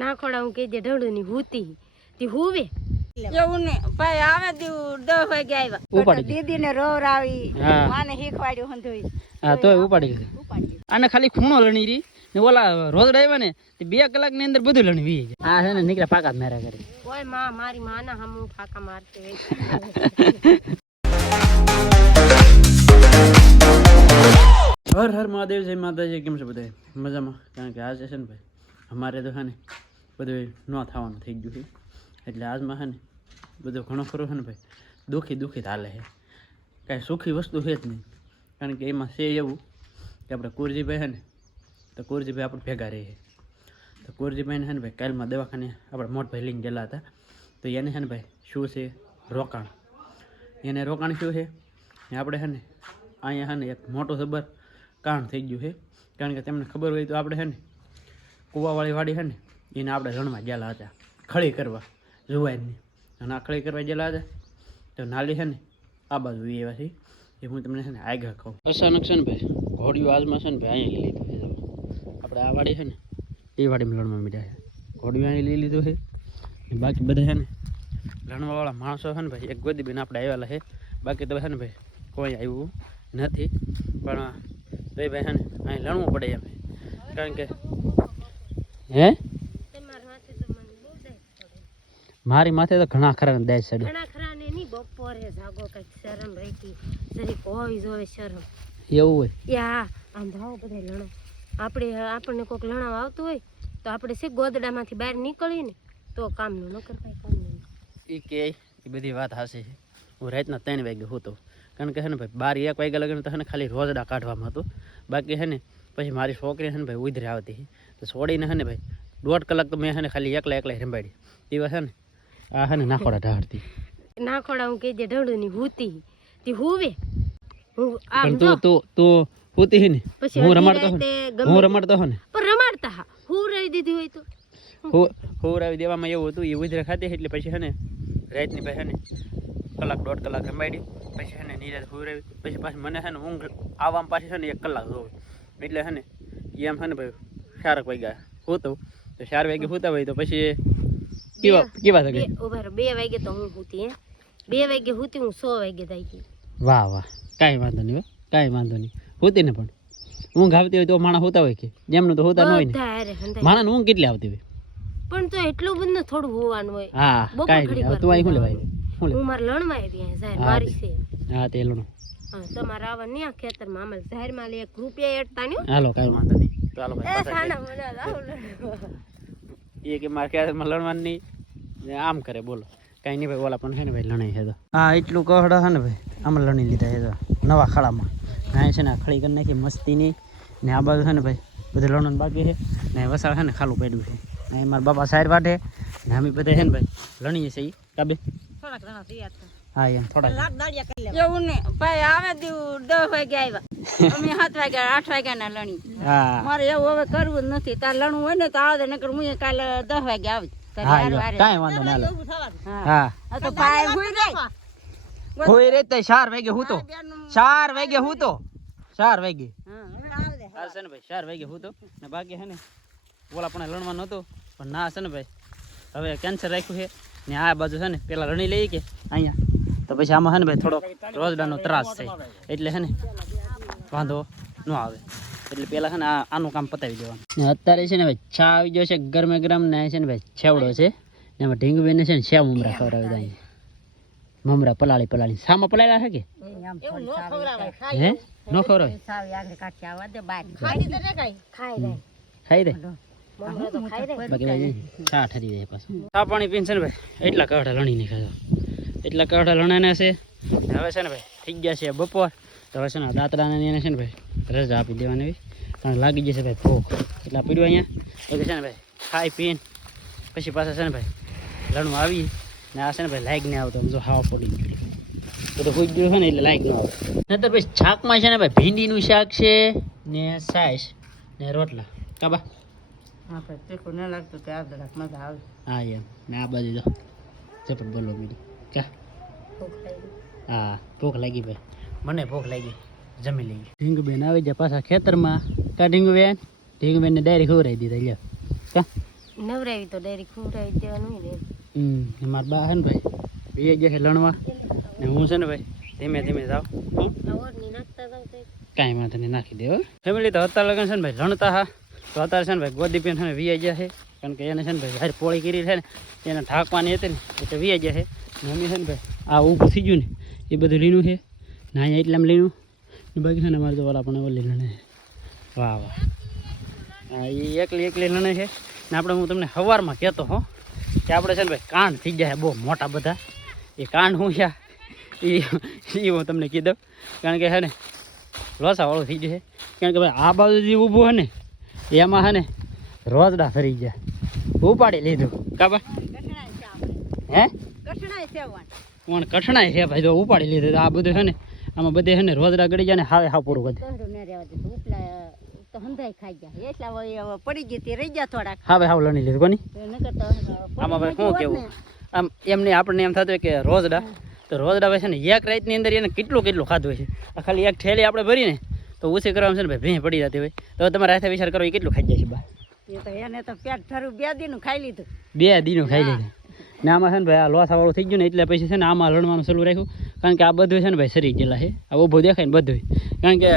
ના ખોડાવું કે જે ઢળું ની હુતી તી હુવે એવું ને ભાઈ આવે દીવું 10 વાગે આવ્યા દીદી ને રોર આવી માને શીખવાડ્યું હંધોઈ હા તોય ઉપાડી લીધી આને ખાલી ખૂણો લણી રી ને ઓલા રોજડા આવ્યા ને તે 2 કલાક ની અંદર બધું લણી વી આ છે ને નીકળ્યા પાકા મેરા કરી ઓય માં મારી માના હમું ફાકા મારતે હર હર મહાદેવ જય માતાજી કેમ છે બધા મજામાં કારણ કે આજે છે ને ભાઈ અમારે તો છે ને બધું ન થવાનું થઈ ગયું છે એટલે આજમાં છે ને બધું ઘણો ખરું છે ને ભાઈ દુઃખી હાલે છે કાંઈ સુખી વસ્તુ છે જ નહીં કારણ કે એમાં છે એવું કે આપણે કુરજીભાઈ છે ને તો કુરજીભાઈ આપણે ભેગા રહીએ તો કુરજીભાઈને છે ને ભાઈ કાલમાં દવાખાને આપણે મોટભાઈ લઈને ગયેલા હતા તો એને છે ને ભાઈ શું છે રોકાણ એને રોકાણ શું છે એ આપણે છે ને અહીંયા છે ને એક મોટું જબર કારણ થઈ ગયું છે કારણ કે તમને ખબર હોય તો આપણે છે ને કૂવાવાળી વાડી છે ને એને આપણે રણમાં ગયેલા હતા ખળી કરવા જુવારની અને આ ખળી કરવા ગયેલા હતા તો નાલી છે ને આ બાજુ એવા છે એ હું તમને છે ને આગળ કહું અચાનક છે ને ભાઈ ઘોડીઓ આજમાં છે ને ભાઈ અહીંયા લઈ લીધું છે આપણે આ વાડી છે ને એ વાડીમાં લણવા મીડ્યા છે ઘોડીઓ અહીં લઈ લીધું છે બાકી બધા છે ને લણવાવાળા માણસો છે ને ભાઈ એક ગોદીબેન આપણે આવેલા છે બાકી તો છે ને ભાઈ કોઈ આવ્યું નથી પણ તો ભાઈ છે ને અહીં લણવું પડે એમ કારણ કે હે મારી માથે તો ઘણા ખરા ને દાય ચડે ઘણા ખરા ને ની બપોરે જાગો કઈક શરમ રહી જરી કોઈ જોવે શરમ એવું હોય યા આમ ભાવ બધે લણો આપણને કોઈક લણાવ આવતું હોય તો આપણે છે ગોદડામાંથી બહાર નીકળીએ ને તો કામનું ન કરવાય કામનું એ કે એ બધી વાત હાસી છે હું રાતના 3 વાગે હોતો કારણ કે છે ને ભાઈ 12-1 વાગ્યા લગન તો છે ને ખાલી રોજડા કાઢવામાં હતું બાકી છે ને પછી મારી છોકરી છે ને ભાઈ ઉધરે આવતી તો છોડીને છે ને ભાઈ 1.5 કલાક તો મેં છે ને ખાલી એકલા રંબાડી તેવા છે ને આ છે ને નાખોડા ઢાળતી નાખોડા હું કે જે ઢળું ની હુતી તી હુવે હું પણ તું હુતી હે ને હું રમાડતો હો ને પણ રમાડતા હા હું રહી દીધી હોય તો હું રાવી દેવામાં એવું હતું એ ઉધરે ખાતી એટલે પછી છે ને રાતની ભાઈ છે ને 1.5 કલાક રમાડી પછી છે ને નીરજ હુરાવી પછી પાછી મને છે ને ઊંઘ આવવામાં પાછી છે ને 1 કલાક જોવે એટલે છે ને એમ છે ને ભાઈ 4 વાગ્યા હોતો તો 4 વાગે હોતા હોય તો પછી કેવા થાય ઉભા 2 વાગે તો હું હુતી 2 વાગે હુતી હું 100 વાગે થઈ ગઈ વાહ કાંઈ વાંધો નહીં હોતી ને પણ ઊંઘ આવતી હોય તો માણસ હોતા હોય કે જેમનું તો હોતા ન હોય ને માણસ ઊંઘ કેટલી આવતી હોય પણ તો એટલું બધું થોડું હોવાનું હોય હા કાંઈ નહીં તું અહીં શું લેવાય હું મારે લણવા આવી જાહેર મારી છે હા તે લણો હા તમારે આવા નહીં આ ખેતરમાં અમારે જાહેરમાં લે 1 રૂપિયા એડતા નહીં હાલો કાંઈ વાંધો નહીં તો હાલો એ કે મારે ખેતરમાં લણવાનું નહીં આમ કરે બોલો કાંઈ નહીં ભાઈ ઓલા પણ છે ને ભાઈ લણાઈ છે તો હા એટલું કહડા છે ને ભાઈ આમાં લણી લીધા છે તો નવા ખડામાં અહીં છે ને ખડી કરી નાખી મસ્તીની ને આ બાજુ છે ને ભાઈ બધું લણવાનું બાકી છે ને વસાળ છે ને ખાલું પડ્યું છે અહીં મારા બાપા સાહેબ વાટે ને અમે બધા છે ને ભાઈ લણીએ છીએ કાબે હા એમ થોડા એવું ને ભાઈ આવે દીવું 10 વાગે આવ્યા અમે 7 વાગ્યા 8 વાગ્યા ના લણી હા મારે એવું હવે કરવું જ નથી તાર લણવું હોય ને તો આવે નકર હું કાલે 10 વાગે આવી કાંઈ વાંધો ના હા તો ભાઈ હુઈ જાય હોય રે તે 4 વાગે હું તો 4 વાગે હું તો 4 વાગે હા છે ને ભાઈ 4 વાગે હું તો ને બાકી છે ને ઓલા પણ લણવાનો હતો પણ ના છે ને ભાઈ હવે કેન્સર રાખ્યું છે ને આ બાજુ છે ને પેલા લણી લઈએ કે અહીંયા તો પછી આમાં છે ને ભાઈ થોડો રોજડાનો ત્રાસ છે એટલે છે ને વાંધો ન આવે એટલે પેલા છે ને આનું કામ પતાવી દેવાનું ને અત્યારે છે ને ભાઈ ચા આવી ગયો છે ગરમે ગરમ ને છે ને ભાઈ છેવડો છે ને એમાં ઢીંગુબેન છે ને સેવ મમરા ખવડાવી દે મમરા પલાળી સામાં પલાળ્યા છે કે હે નો ખવડાવે ખાઈ દે બાકી ચા ઠરી જાય પાછું ચા પાણી પીને છે ને ભાઈ એટલા કઢા લણી નહીં ખાધો એટલા કઢા લણાના છે હવે છે ને ભાઈ થઈ ગયા છે બપોર તો હવે છે ને દાંતડાને એને છે ને ભાઈ રજા આપી દેવાની કારણ લાગી જશે ભાઈ ભૂખ એટલા પીડ્યું અહીંયા એટલે છે ને ભાઈ ખાઈ પીને પછી પાછા છે ને ભાઈ લણું આવી ને આ છે ને ભાઈ લાઈક નહીં આવતો જો હાવ પડી ગયું તો કોઈ ગયું હોય ને એટલે લાઈક ન આવે નહીતર ભાઈ શાકમાં છે ને ભાઈ ભીંડીનું શાક છે ને સાઈસ ને રોટલા કાબા હા એમ ને આ બાજુ જો ઝપટ બોલો બીજું ક્યાં હા ભૂખ લાગી ભાઈ મને ભૂખ લાગી જમી લઈએ ઢીંગુબેન આવી જાય પાછા ખેતરમાં કા ઢીંગુબેન ને ડાયરેક્ટ ખવડાવી દીધા લ્યો કા નવરાવી તો ડાયરી ખવડાવી દેવાનું હોય ને એમ. મારા બા છે ને ભાઈ વી ગયા છે લણવા ને હું છે ને ભાઈ ધીમે ધીમે જાઉં આ ઓરની નાખતા જાવ તો કાંઈ વાંધો નહીં નાખી દે ફેમિલી તો અત્યારે લગન છે ને ભાઈ લણતા હા તો અત્યારે છે ને ભાઈ ગોદી પેન છે ને વી ગયા છે કારણ કે એને છે ને ભાઈ હારે પોળી કરી છે ને એને ઢાંકવાની હતી ને એટલે વી ગયા છે ને અમે છે ને ભાઈ આ ઊભું થઈ ગયું ને એ બધું લીનું છે ને અહીંયા એટલામાં લીનું ને બાકી છે ને અમારે તો વાલા પણ ઓલી લણે છે વાહ વાહ હા એ એકલી લણે છે ને આપણે હું તમને સવારમાં કહેતો હો કે આપણે છે ને ભાઈ કાંડ થઈ જાય બહુ મોટા બધા એ કાંડ હું છે એ હું તમને કીધું કારણ કે છે ને લોસાવાળું થઈ જશે કારણ કે ભાઈ આ બાજુ જે ઊભું છે ને એમાં છે ને રોજડા ફરી ગયા ઉપાડી લીધું કાબા હે કોણ કઠણાય છે ભાઈ તો ઉપાડી લીધું આ બધું છે ને આમાં બધે છે ને રોજડા ગળી જાય ને હાવે હા પૂરું બધું પડી ગઈ તે રહી ગયા થોડાક હાવે હાવ લણી લીધું કોની આમાં ભાઈ શું કેવું આમ એમને આપણને એમ થતું હોય કે રોજડા તો રોજડા ભાઈ છે ને એક રાતની અંદર એને કેટલું ખાધું હોય છે આ ખાલી એક થેલી આપણે ભરીને તો ઓછી કરવામાં છે ને ભાઈ ભેં પડી જતી હોય તો તમારે હાથે વિચાર કરો એ કેટલું ખાઈ જાય છે બા એને તો પેટ થરું 2 દીનું ખાઈ લીધું 2 દીનું ખાઈ લીધું ને આમાં છે ને ભાઈ આ લોસાવાળું થઈ ગયું ને એટલે પછી છે ને આમાં લણવાનું ચાલુ રાખ્યું કારણ કે આ બધું છે ને ભાઈ શરીર ગયેલા છે આ ઊભું દેખાય ને બધું કારણ કે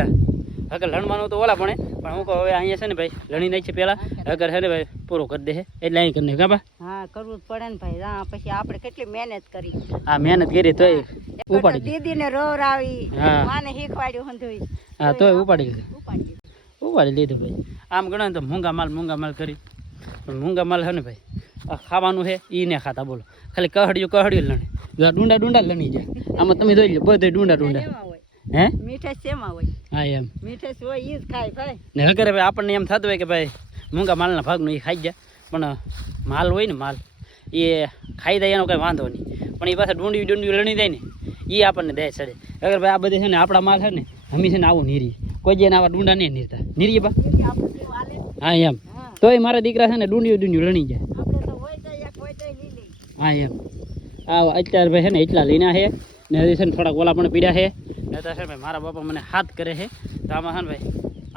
અગર લણવાનું તો ઓલા પણ હું કહું હવે અહીંયા છે ને ભાઈ લણી નાખી છે પહેલાં અગર છે ને ભાઈ પૂરું કરી દે એટલે અહીં કરી નાખ બા હા કરવું જ પડે ને ભાઈ હા પછી આપણે કેટલી મહેનત કરી હા મહેનત કરી તોય ઉપાડી દીદીને રોવરાવી હા માને શીખવાડ્યું હંધુઈ હા તોય ઉપાડી લીધું ઉપાડી લીધું ભાઈ આમ ગણો ને તો મૂંગા માલ કરી પણ મૂંગા માલ છે ને ભાઈ આ ખાવાનું છે એ ને ખાતા બોલો ખાલી કહડ્યું લણે જો ડુંડા લણી જાય આમાં તમે જોઈ લો બધે ડુંડા હે મીઠાશ શેમાં હોય હા એમ મીઠાશ હોય ઈ જ ખાય ભાઈ ને અગર ભાઈ આપણને એમ થતું હોય કે ભાઈ મૂંગા માલના ભાગનું એ ખાઈ જાય પણ માલ હોય ને માલ એ ખાઈ જાય એનો કંઈ વાંધો નહીં પણ એ પાછા ડુંડી લણી જાય ને એ આપણને દે ચડે અગર ભાઈ આ બધે છે ને આપણા માલ છે ને હંમેશા ને આવું નીરી કોઈ જેને આવા ડુંડા નહીં નીરતા નીરીએ બા હા એમ તોય મારા દીકરા છે ને ડુંડી લણી જાય હા એમ આ અત્યારે ભાઈ છે ને એટલા લીના છે ને હજી છે ને થોડાક ઓલા પણ પીડ્યા છે ને તો છે ભાઈ મારા બાપા મને હાથ કરે છે તો આમાં છે ને ભાઈ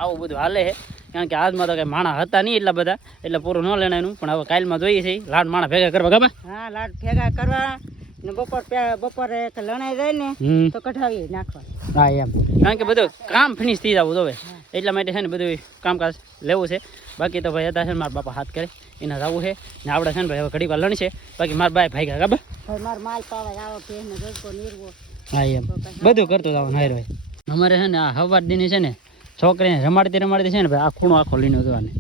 આવું બધું હાલે છે કારણ કે આજમાં તો કંઈ માણા હતા નહીં એટલા બધા એટલે પૂરું ન લેણાયનું પણ હવે કાલમાં જોઈએ છે લાડ માણા ભેગા કરવા ગાબા હા લાડ ભેગા કરવા ને બપોરે લણાઈ જાય ને તો કઢાવી નાખવા હા એમ કારણ કે બધું કામ ફિનિશ થઈ જવું હવે એટલા માટે છે ને બધું કામકાજ લેવું છે બાકી તો ભાઈ હતા છે ને મારા બાપા હાથ કરે એના જવું છે ને આપણે છે ને ભાઈ હવે ઘડી વાર લણશે બાકી મારા બાય ભાઈ ગયા ગાબા ભાઈ મારો માલ પાવા આવો ભેંસને ગળકો નીરવો હા એમ બધું કરતો જવાનું હાય ભાઈ અમારે છે ને આ હવાર દીની છે ને છોકરીને રમાડતી છે ને ભાઈ આ ખૂણો આખો લીનો જોવાને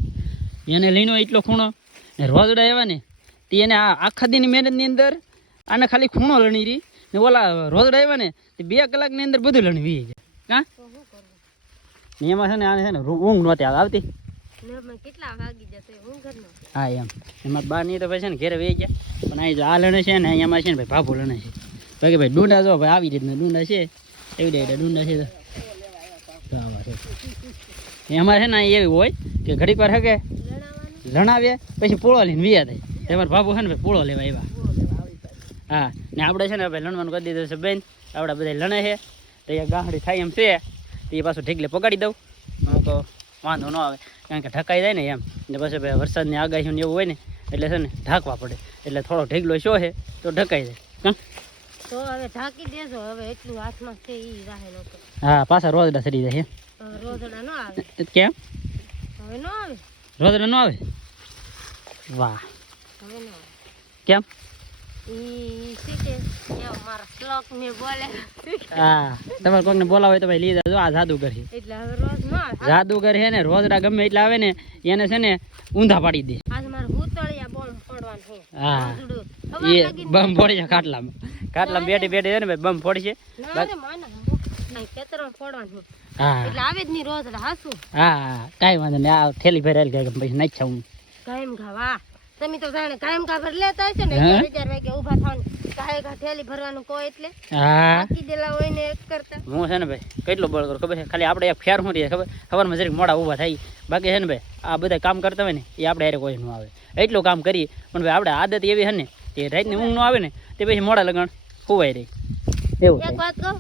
એને લીનો એટલો ખૂણો ને રોજડા એવા ને તે એને આ આખા દીની મહેનતની અંદર આને ખાલી ખૂણો લણી રહી ને ઓલા રોજડા એવા ને તે 2 કલાકની અંદર બધું લણવી જાય કાં ને એમાં છે ને આને છે ને ઊંઘ નહોતી આવતી કેટલા વાગી જશે હું ઘરનો હા એમ એમાં બહાર નહીં તો ભાઈ છે ને ઘેરે વહી ગયા પણ અહીં જો આ લણે છે ને અહીંયામાં છે ને ભાઈ ભાભો લણે છે બાકી ભાઈ ડુંડા જો ભાઈ આવી રીતના ડુંડા છે એવી રીતે ડુંડા છે અમારે છે ને એવી હોય કે ઘડીક વાર હકે લણાવે પછી પોળો લઈને વિયા થાય તમારે બાબુ છે ને ભાઈ પોળો લેવા આવ્યા હા ને આપણે છે ને ભાઈ લણવાનું કરી દીધું છે બેન આપણે બધા લણે છે તો એ ગાંહડી થાય એમ છે તો એ પાછું ઢીકલે પગાડી દઉં હું તો વાંધો ન આવે કારણ કે ઢકાઈ જાય ને એમ ને પછી ભાઈ વરસાદની આગાહી ને એવું હોય ને એટલે છે ને ઢાંકવા પડે એટલે થોડો ઢીકલો શો છે તો ઢકાઈ જાય કાં તો હવે ઢાંકી દેજો હવે એટલું હાથમાં છે ઈ રાહે લોકો હા પાછા રોજડા સડી જાય રોજડા ન આવે કેમ હવે ન આવે રોજડા ન આવે વાહ હવે ન આવે કેમ ઈ શીખે એમ મારા શ્લોક ને બોલે હા તમારે કોઈકને બોલાવે તો ભાઈ લીધા જો આ જાદુગર છે એટલે હવે રોજ ન આવે જાદુગર છે ને રોજડા ગમે એટલે આવે ને એને છે ને ઊંધા પાડી દે આજ મારે હુતળિયા બોલ પડવાનું છે હા એ બમ ફોડી છે ખાટલામાં બેઠી છે ને ભાઈ બમ ફોડી છે ખેતરમાં ફોડવાનું હા એટલે આવે જ નહીં રોજડા હાસું હા કાંઈ વાંધો નહીં આ થેલી ભરેલી કે પછી નાખ હું કાયમ ખાવા તમે તો જાણે કાયમ કા ભર લેતા હશે ને 11 વાગે ઊભા થવાનું કાય કા થેલી ભરવાનું કોઈ એટલે હા બાકી દેલા હોય ને એક કરતા હું છે ને ભાઈ કેટલો બળ કરું ખબર છે ખાલી આપણે એક ફેર હું રહીએ ખબરમાં જરીક મોડા ઊભા થાય બાકી છે ને ભાઈ આ બધા કામ કરતા હોય ને એ આપણે હારે કોઈ ન આવે એટલું કામ કરીએ પણ ભાઈ આપણે આદત એવી છે ને તે રાતની ઊંઘ ન આવે ને તે પછી મોડા લગણ ખોવાઈ રહી એવું એક વાત કહું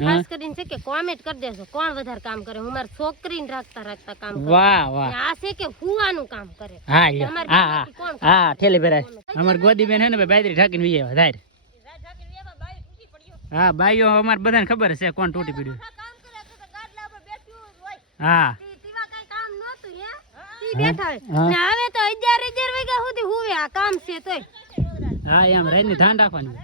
ખાસ કરીને છે કે કોમેન્ટ કરી દેજો કોણ વધારે કામ કરે હું મારી છોકરીને રાખતા કામ કરું વાહ વાહ અને આ છે કે હુવાનું કામ કરે હા એટલે લ્યો. અમારી હા બેનમાંથી કોણ હા હા ઠેલી ભરાય અમાર ગોદી બેન હે ને ભાઈ બાજરી ઢાંકીને વી આવ્યા ધાર હા બાઈઓ અમાર બધાને ખબર છે કોણ તૂટી પડ્યું હા બેઠા હોય ને હવે તો 11 વાગ્યા સુધી હુવે આ કામ છે તોય હા એમ રાતની ધ્યાન રાખવાનું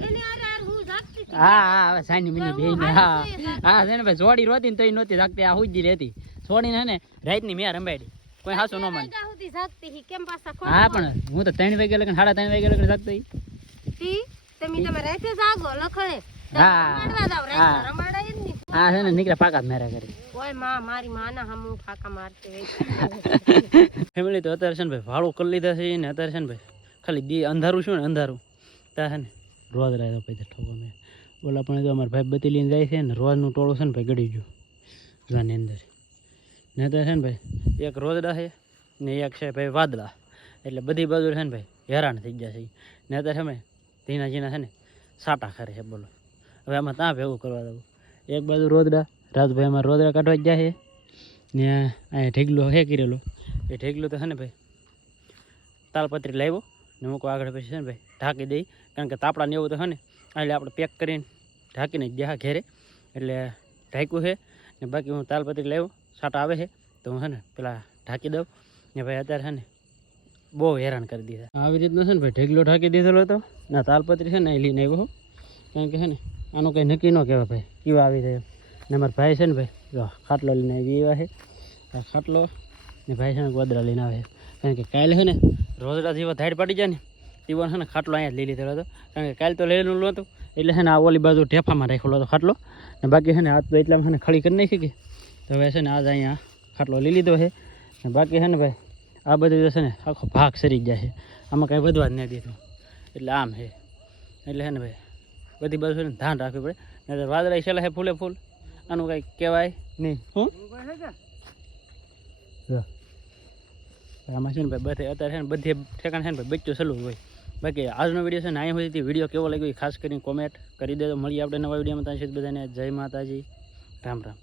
એની આરે હું જાગતી હતી. હા હા હવે સાની મિની બેન હા હા છે ને ભાઈ જોડી રોતી ને તોય નહોતી જાગતી આ હુજી રહેતી છોડીને હે ને રાતની મેં રંબાડી કોઈ હાસુ ન માને વાગ્યા સુધી જાગતી હતી. કેમ પાછા હા પણ હું તો 3 વાગે લગન 3:30 વાગે લગન જાગતો ઈ. તી તમે રાતે જાગો લખણે હા રમાડવા જાવ હા. રાતે રમાડાય જ નહીં હા છે ને નીકળ્યા પાકા જ મેરા કરી ઓય માં મારી માના હમું ફાકા મારતી હોય ફેમિલી તો અત્યારે છે ને ભાઈ ભાડું કરી લીધા છે ને અત્યારે છે ને ભાઈ ખાલી દી અંધારું શું ને અંધારું ત્યાં છે ને રોજ રાતો પૈસા ઠોકો મેં ઓલા પણ જો અમારા ભાઈ બધી લઈને જાય છે ને રોજનું ટોળું છે ને ભાઈ ગળી ગયું જાની અંદર ને અત્યારે છે ને ભાઈ એક રોજડા છે ને એક છે ભાઈ વાદળા એટલે બધી બાજુ છે ને ભાઈ હેરાન થઈ ગયા છે ને અત્યારે અમે ધીના ઝીણા છે ને સાટા ખરે છે બોલો હવે આમાં ત્યાં ભેગું કરવા દઉં એક બાજુ રોજડા રાજભાઈ અમારે રોજડા કાઢવા જ જાય છે ને અહીંયા ઢેગલો હે કરેલો એ ઢેગલો તો છે ને ભાઈ તાલપત્રી લાવ્યો ને મૂકો આગળ પછી છે ને ભાઈ ઢાંકી દઈ કારણ કે તાપડા ને એવું તો છે ને એટલે આપણે પેક કરીને ઢાંકીને જ જ્યાં ઘેરે એટલે ઢાંક્યું છે ને બાકી હું તાલપત્રી લાવ્યો સાટા આવે છે તો હું છે ને પેલા ઢાંકી દઉં ને ભાઈ અત્યારે છે ને બહુ હેરાન કરી દીધા આવી રીતનો છે ને ભાઈ ઢેગલો ઢાંકી દીધેલો હતો ના તાલપત્રી છે ને એ લઈને આવ્યો કારણ કે છે ને આનું કંઈ નક્કી ન કહેવાય ભાઈ કેવા આવી જાય ને અમારા ભાઈ છે ને ભાઈ જો ખાટલો લઈને આવી એવા છે આ ખાટલો ને ભાઈ છે ને ગોદડા લઈને આવે કારણ કે કાલે છે ને રોજડા જેવા ધાડ પડી જાય ને તેવો છે ને ખાટલો અહીંયા જ લઈ લીધેલો હતો કારણ કે કાલે તો લેલું નહોતું એટલે છે ને આ ઓલી બાજુ ઢેફામાં રાખેલો હતો ખાટલો ને બાકી છે ને આ તો એટલામાં છે ને ખડી કરી નાખી કે તો હવે છે ને આજ અહીંયા ખાટલો લઈ લીધો છે ને બાકી છે ને ભાઈ આ બધું છે ને આખો ભાગ સરી જાય છે આમાં કાંઈ વધવા જ નહીં દીધું એટલે આમ છે એટલે છે ને ભાઈ બધી બાજુ છે ને ધ્યાન રાખવું પડે નહીં વાદળા છેલ્લા છે ફૂલે ફૂલ આનું કાંઈ કહેવાય નહીં હું આમાં છે ને ભાઈ બધે અત્યારે છે ને બધી ઠેકાણ છે ને ભાઈ બચ્ચું સલું હોય બાકી આજનો વિડીયો છે ને અહીંયા સુધી વિડીયો કેવો લાગ્યો એ ખાસ કરીને કોમેન્ટ કરી દેજો મળીએ આપણે નવા વિડીયોમાં ત્યાં સુધી બધાને જય માતાજી રામ રામ